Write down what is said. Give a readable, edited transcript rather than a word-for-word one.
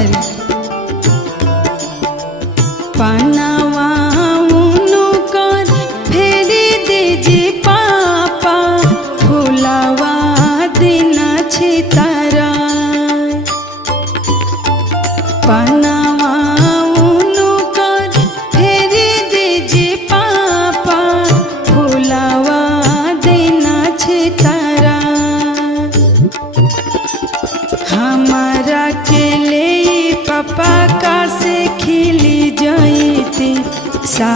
कहतरी पनावा उनु कर फेरी दीजी पापा फुलावा दिन छितारा पनावा उनु कर फेरी दीजी पापा फुलावा दिन छितारा हमारा के ले पापा का से खिली जाती सा